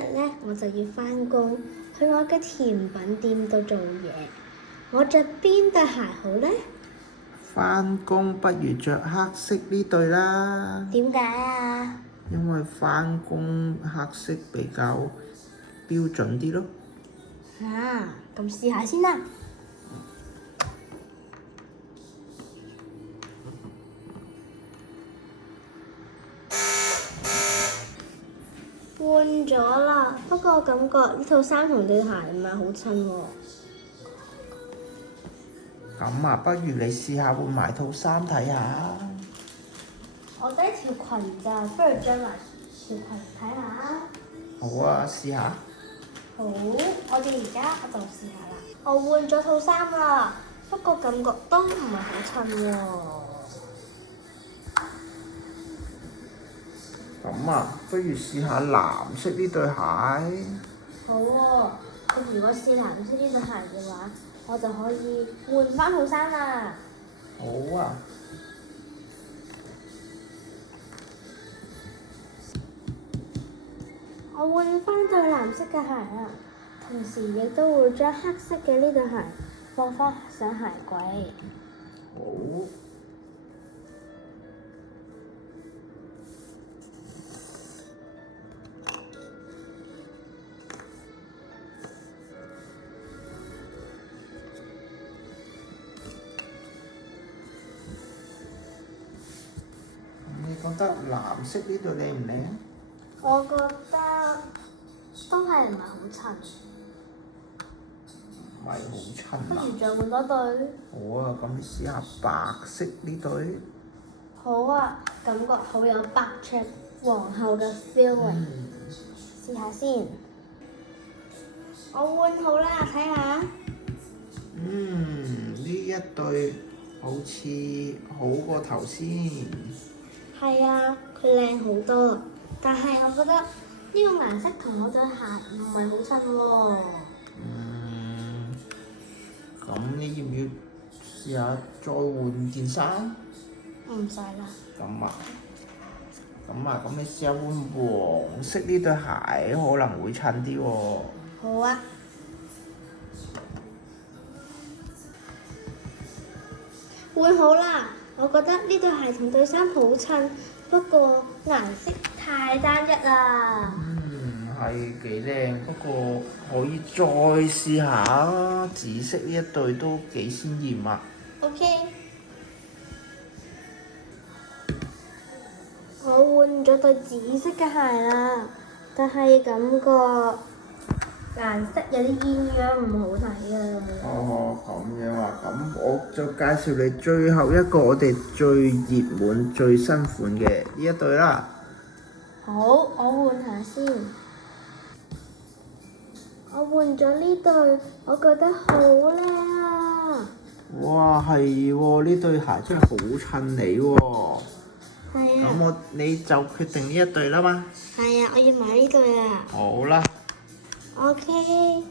日呢，我就要返工，去我嘅甜品店度做嘢。我着邊對鞋好呢？返工不如着黑色呢對啦。點解啊？因為返工黑色比較標準啲咯。咁試下先啦。換咗啦，不過我感覺呢套衫同對鞋唔係好襯喎。咁啊，不如你試下換埋套衫睇下。我得一條裙咋，不如着埋條裙睇下。好啊，試下。好，我就試下啦。我換咗套衫啦，不過感覺都唔係好襯喎。咁啊，不如試下藍色呢對鞋。好喎，咁如果試藍色呢對鞋嘅話，我就可以換翻套衫啦。好啊。我換翻對藍色嘅鞋啦，同時亦都會將黑色嘅呢對鞋放翻上鞋櫃。好。你覺得藍色呢對靚唔靚？我覺得都係唔係好襯。唔係好襯不啊！如再換多對。好啊，咁你試下白色呢對。好啊，感覺好有白雀皇后嘅 feeling。試下先。我換好啦，睇下。呢一對好似好過頭先。係啊，佢靚好多，但係我覺得呢個顏色同我對鞋唔係好襯喎。咁你要唔要試下再換件衫？唔使啦。咁你試下換黃色呢對鞋，可能會襯啲喎。好啊。換好啦，我覺得呢對鞋同對衫好襯，不過顏色太單一啦。係幾靚，不過可以再試下啊！紫色呢一對都幾鮮豔啊。OK。我換咗對紫色嘅鞋啦，但係感覺顏色有啲鴛鴦，唔好睇啊。咁樣啊，咁我就介紹你最後一個我哋最熱門、最新款嘅呢一對啦。好，我換下先。我換咗呢對，我覺得好靚啊！哇，係喎，呢對鞋真係好襯你喎。係啊。咁你就決定呢一對啦嘛。係啊，我要買呢對啊。好啦。OK。